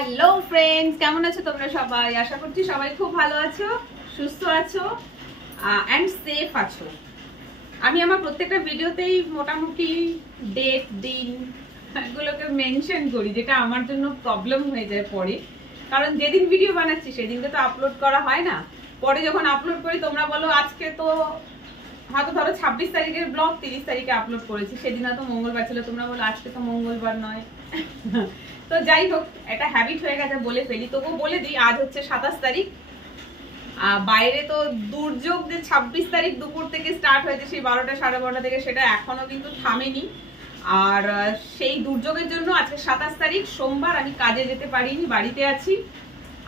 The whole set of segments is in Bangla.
হ্যালো ফ্রেন্ডস, কেমন আছো তোমরা সবাই? আশা করছি সবাই খুব ভালো আছো, সুস্থ আছো এন্ড সেফ আছো। আমি আমার প্রত্যেকটা ভিডিওতেই মোটামুটি ডেট দিন এগুলোকে মেনশন করি, যেটা আমার জন্য প্রবলেম হয়ে যায় পরে, কারণ যেদিন ভিডিও বানাচ্ছি সেদিনকে তো আপলোড করা হয় না। পরে যখন আপলোড করি তোমরা বলো আজকে তো হয়তো ধরো 26 তারিখের ব্লগ 30 তারিখে আপলোড করেছি, সেদিন হয়তো মঙ্গলবার ছিল, তোমরা বলো আজকে তো মঙ্গলবার নয়। তো যাই হোক, একটা হ্যাবিট হয়ে গেছে, বলে ফেলি। তবুও বলে দিই, আজ হচ্ছে 27 তারিখ। বাইরে তো দুর্যোগ যে 26 তারিখ দুপুর থেকে স্টার্ট হয়েছে, সেই 12টা 12:30 থেকে, সেটা এখনো কিন্তু থামেনি। আর সেই দুর্যোগের জন্য আজকে 27 তারিখ সোমবার, আমি কাজে যেতে পারিনি, বাড়িতে আছি।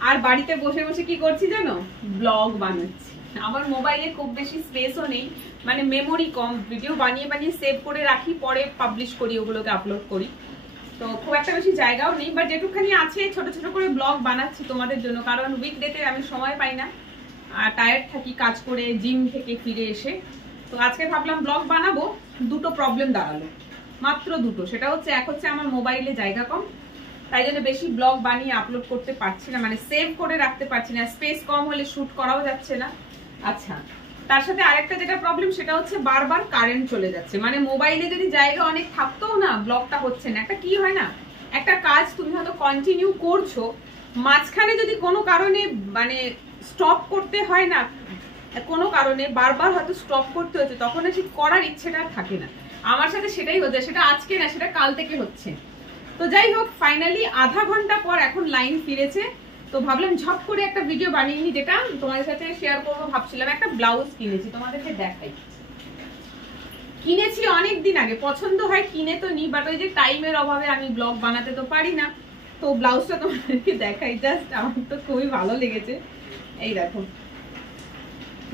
আর বাড়িতে বসে বসে কি করছি জানো? ব্লগ বানাচ্ছি। আমার মোবাইলে খুব বেশি স্পেসও নেই, মানে মেমোরি কম, ভিডিও বানিয়ে বানিয়ে সেভ করে রাখি, পরে পাবলিশ করি, ওগুলোকে আপলোড করি। তো খুব একটা বেশি জায়গাও নেই, বাট যেটুখানি আছে ছোট ছোট করে ব্লগ বানাচ্ছি তোমাদের জন্য, কারণ উইকডেতে আমি সময় পাই না, টায়ার্ড থাকি কাজ করে, জিম থেকে ফিরে এসে। তো আজকে ভাবলাম ব্লগ বানাবো। দুটো প্রবলেম দাঁড়ালো, মাত্র দুটো। সেটা হচ্ছে, এক হচ্ছে আমার মোবাইলে জায়গা কম, তাই জন্য বেশি ব্লগ বানিয়ে আপলোড করতে পারছি না, মানে সেভ করে রাখতে পারছি না। স্পেস কম হলে শুট করাও যাচ্ছে না। আচ্ছা, তার সাথে আরেকটা যেটা প্রবলেম, সেটা হচ্ছে বারবার কারেন্ট চলে যাচ্ছে। মানে মোবাইলে যদি জায়গা অনেক থাকতেও না, ব্লগটা হচ্ছে না। একটা কি হয় না, একটা কাজ তুমি হয়তো কন্টিনিউ করছো, মাঝখানে যদি কোনো কারণে মানে স্টপ করতে হয় না, কোনো কারণে বারবার হয়তো স্টপ করতে হচ্ছে, তখন এসে করার ইচ্ছেটা থাকে না। আমার সাথে সেটাই হচ্ছে, সেটা আজকে না, সেটা কাল থেকে হচ্ছে। তো যাই হোক, ফাইনালি আধা ঘন্টা পর এখন লাইন ফিরেছে। তো ভাবলাম ঝপ করে একটা ভিডিও বানিয়ে নি, যেটা তোমাদের সাথে শেয়ার করবো ভাবছিলাম। একটা ব্লাউজ কিনেছি, তোমাদেরকে দেখাই। কিনেছি অনেক দিন আগে, পছন্দ হয় কিনে তো নি, বাট ওই যে টাইমের অভাবে আমি ব্লগ বানাতে তো পারি না। তো ব্লাউজটা তোমাদেরকে দেখাই, জাস্ট আমার তো খুবই ভালো লেগেছে। এই দেখো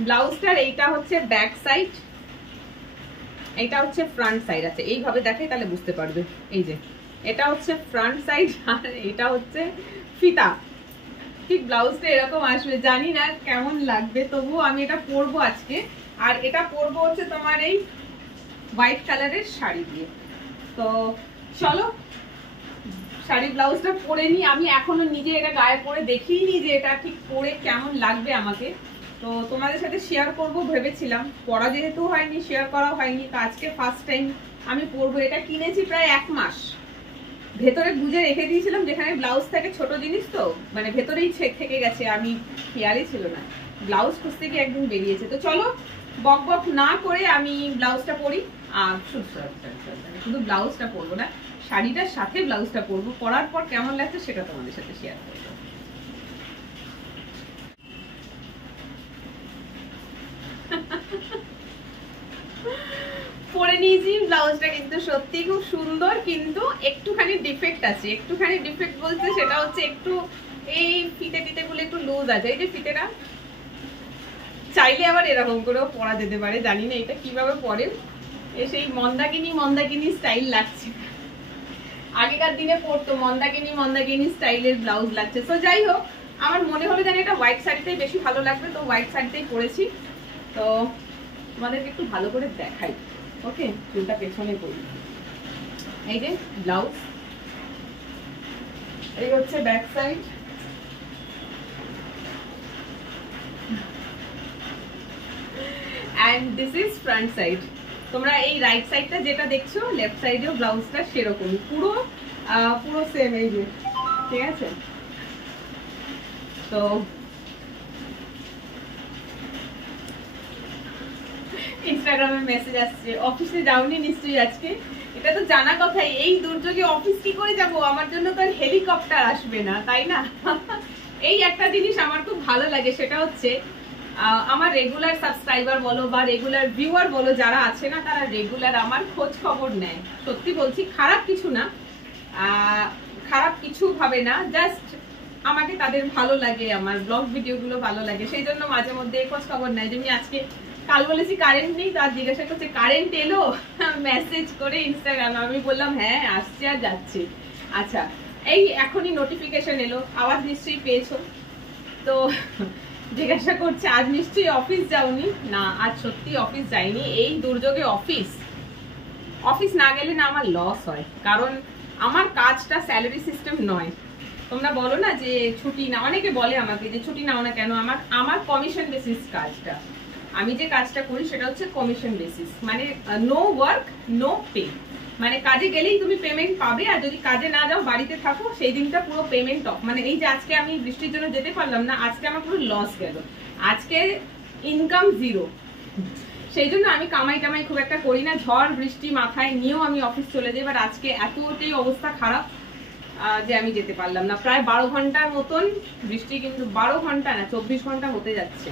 ব্লাউজটার, এইটা হচ্ছে ব্যাক সাইড, এইটা হচ্ছে ফ্রন্ট সাইড। আছে এইভাবে দেখাই, তাহলে বুঝতে পারবে। এই যে এটা হচ্ছে ফ্রন্ট সাইড, আর এটা হচ্ছে ফিতা। ঠিক ব্লাউজটা এরকম আসবে, জানি না কেমন লাগবে, তবুও আমি এটা পরবো আজকে। আর এটা পরবো হচ্ছে তোমার এই হোয়াইট কালারের শাড়ি দিয়ে। তো চলো শাড়ি ব্লাউজটা পরে নি। আমি এখনো নিজে এটা গায়ে পরে দেখিনি যে এটা ঠিক পরে কেমন লাগবে আমাকে। তো তোমাদের সাথে শেয়ার করব ভেবেছিলাম, পরা যেহেতু হয়নি, শেয়ার করা হয়নি, তো আজকে ফার্স্ট টাইম আমি পরবো। এটা কিনেছি প্রায় 1 মাস, ভেতরে গুজে রেখে দিয়েছিলাম, যেখানে ব্লাউজ থাকে, ছোট জিনিস তো, মানে ভেতরেই থেকে গেছে, আমি খেয়ালই ছিল না। ব্লাউজ খুঁজতে গিয়ে একদিন বেরিয়েছে। তো চলো বক বক না করে আমি ব্লাউজটা পরি। আর শুধু ব্লাউজটা পরবো না, শাড়িটার সাথে ব্লাউজটা পরবো। পরার পর কেমন লাগছে সেটা তোমাদের সাথে শেয়ার করবো। পরে নিয়েছি ব্লাউজটা, কিন্তু সত্যি খুব সুন্দর, কিন্তু একটুখানি ডিফেক্ট আছে। একটুখানি ডিফেক্ট বলতে সেটা হচ্ছে একটু এই ফিতে টিতে গুলো একটু লুজ আছে। এই যে ফিতেটা, চাইলে আবার এরকম করেও পরা যেতে পারে, জানি না এটা কিভাবে পরে। সেই মন্দাকিনী স্টাইল লাগছে, আগেকার দিনে পরতো মন্দাকিনী স্টাইলের ব্লাউজ লাগছে। তো যাই হোক, আমার মনে হলো জানি এটা হোয়াইট শাড়িতেই বেশি ভালো লাগবে, তো হোয়াইট শাড়িতেই পরেছি। তো তোমাদেরকে একটু ভালো করে দেখাই। ওকে, চুলটা পেছনে করি। এই যে ব্লাউজ, এই হচ্ছে back side, and this is front side. তোমরা এই রাইট সাইডটা যেটা দেখছো, লেফট সাইডেও ব্লাউজটা সেরকমই, পুরো সেম। এই যে, ঠিক আছে। তো ইনস্টাগ্রামে মেসেজ আসছে, অফিসে যাওনি নিশ্চয়ই আজকে। এটা তো জানা কথাই, এই দুর্যোগে অফিস কি করে যাব? আমার জন্য তো আর হেলিকপ্টার আসবে না, তাই না? এই একটা জিনিস আমার খুব ভালো লাগে, সেটা হচ্ছে আমার রেগুলার সাবস্ক্রাইবার বলো বা রেগুলার ভিউয়ার বলো, যারা আছে না, তারা রেগুলার আমার খোঁজ খবর নেয়। সত্যি বলছি, খারাপ কিছু না, খারাপ কিছু ভাবে না, জাস্ট আমাকে তাদের ভালো লাগে, আমার ব্লগ ভিডিওগুলো ভালো লাগে, সেই জন্য মাঝে মধ্যে খোঁজ খবর নেয়। যেমনি আজকে কাল বলেছি কারেন্ট নেই, তো আর জিজ্ঞাসা করছে কারেন্ট এলো, মেসেজ করে ইনস্টাগ্রামে। আমি বললাম হ্যাঁ আসছে আর যাচ্ছে। আচ্ছা, এই এখনই নোটিফিকেশন এলো, আওয়াজ নিশ্চয়ই পেয়েছো। তো জিজ্ঞাসা করছে আজ নিশ্চয়ই অফিস যাওনি। না, আজ সত্যি অফিস যাইনি। এই দুর্যোগে অফিস না গেলে না আমার লস হয়, কারণ আমার কাজটা স্যালারি সিস্টেম নয়। তোমরা বলো না যে ছুটি না, অনেকে বলে আমাকে যে ছুটি নাও না কেন। আমার কমিশন বেসিস কাজটা, আমি যে কাজটা করি সেটা হচ্ছে কমিশন বেসিস, মানে নো ওয়ার্ক নো পে। মানে কাজে গেলেই তুমি পেমেন্ট পাবে, আর যদি কাজে না যাও বাড়িতে থাকো সেই দিনটা পুরো পেমেন্ট অফ। মানে এই যে আজকে আমি বৃষ্টির জন্য যেতে পারলাম না, আজকে আমার পুরো লস গেল, আজকে ইনকাম জিরো। সেই জন্য আমি কামাই টামাই খুব একটা করি না, ঝড় বৃষ্টি মাথায় নিয়েও আমি অফিস চলে যাই। এবার আজকে এতটাই অবস্থা খারাপ যে আমি যেতে পারলাম না। প্রায় 12 ঘন্টার মতন বৃষ্টি, কিন্তু 12 ঘন্টা না 24 ঘন্টা হতে যাচ্ছে।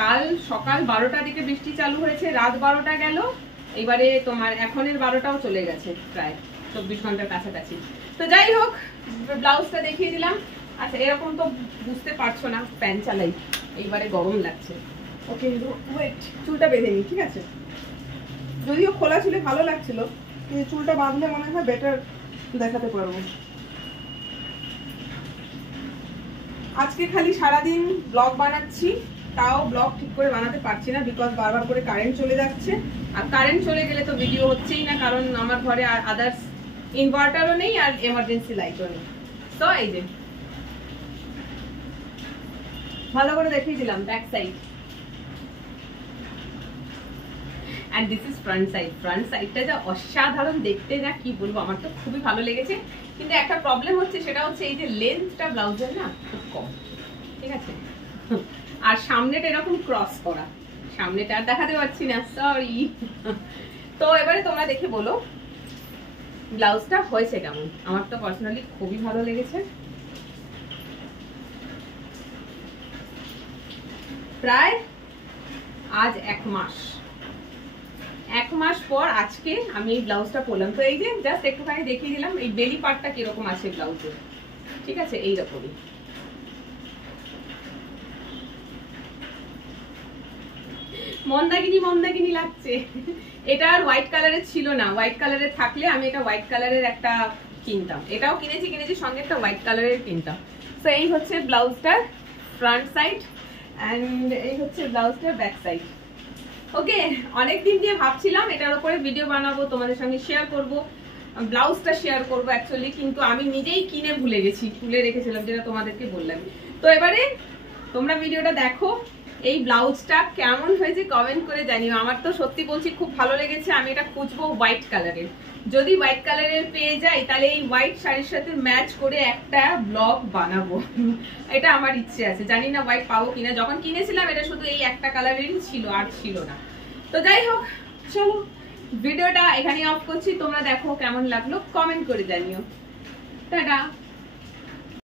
কাল সকাল 12টার দিকে বৃষ্টি চালু হয়েছে, রাত 12টা গেল, এবারে তোমার এখনের 12টাও চলে গেছে, প্রায় 24 ঘন্টার কাছাকাছি। তো যাই হোক, ব্লাউজটা দেখিয়ে দিলাম। আচ্ছা এরকম তো বুঝতে পারছো না, ফ্যান চালাই, এইবারে গরম লাগছে। ওকে ওয়েট, চুলটা বেঁধে নি, ঠিক আছে? যদিও খোলা ছিল ভালো লাগছিল, কিন্তু চুলটা বাঁধলে মনে হয় বেটার দেখাতে পারবো। আজকে খালি সারাদিন ব্লগ বানাচ্ছি, তাও ব্লগ ঠিক করে বানাতে পারছি না, বিকজ বারবার করে কারেন্ট চলে যাচ্ছে। আর কারেন্ট চলে গেলে তো ভিডিও হচ্ছেই না, কারণ আমার ঘরে আর আদার্স ইনভার্টারও নেই আর এমার্জেন্সি লাইটও নেই। তো এই যে ভালো করে দেখিয়ে দিলাম back side, and this is front side. front সাইডটা যা অসাধারণ দেখতে, যা কি বলবো, আমার তো খুবই ভালো লেগেছে। কিন্তু একটা প্রবলেম হচ্ছে, সেটা হচ্ছে এই যে লেন্থটা ব্লাউজের না খুব কম, ঠিক আছে? আর সামনেটা এরকম ক্রস করা, সামনেটা আর দেখাতে পারছি না, সরি। তো এবারে তোমরা দেখে বলো ব্লাউজটা হয়েছে কেমন। আমার তো পার্সোনালি খুবই ভালো লেগেছে। প্রায় আজ 1 মাস পর আজকে আমি এই ব্লাউজটা পরলাম। তো এই যে জাস্ট একটুখানি দেখিয়ে দিলাম এই বেলি পার্টটা কিরকম আছে ব্লাউজে, ঠিক আছে? এইরকমই। মন্দাকিনী লাগছে। এটা আর হোয়াইট কালারের ছিল না, হোয়াইট কালারের থাকলে আমি এটা হোয়াইট কালারের একটা কিনতাম, এটাও কিনেছি সঙ্গে একটা হোয়াইট কালারের কিনতাম। তো এই হচ্ছে ব্লাউজটার ফ্রন্ট সাইড, এন্ড এই হচ্ছে ব্লাউজটার ব্যাক সাইড। ওকে, অনেকদিন দিয়ে ভাবছিলাম এটার উপরে ভিডিও বানাবো, তোমাদের সঙ্গে শেয়ার করব, ব্লাউজটা শেয়ার করবো অ্যাকচুয়ালি, কিন্তু আমি নিজেই কিনে ভুলে গেছি, খুলে রেখেছিলাম, যেটা তোমাদেরকে বললাম। তো এবারে তোমরা ভিডিওটা দেখো, এই ব্লাউজটা কেমন হয়েছে কমেন্ট করে জানিও। আমার তো সত্যি বলছি খুব ভালো লেগেছে। আমি এটা খুঁজবো হোয়াইট কালারের, যদি হোয়াইট কালারের পেয়ে যাই তাহলে এই হোয়াইট শাড়ির সাথে ম্যাচ করে একটা ব্লগ বানাবো, এটা আমার ইচ্ছে আছে। জানি না হোয়াইট পাবো কিনা, যখন কিনেছিলাম এটা শুধু এই একটা কালারেরই ছিল, আর ছিল না। তো যাই হোক, চলো ভিডিওটা এখানেই অফ করছি, তোমরা দেখো কেমন লাগলো কমেন্ট করে জানিও। টাটা।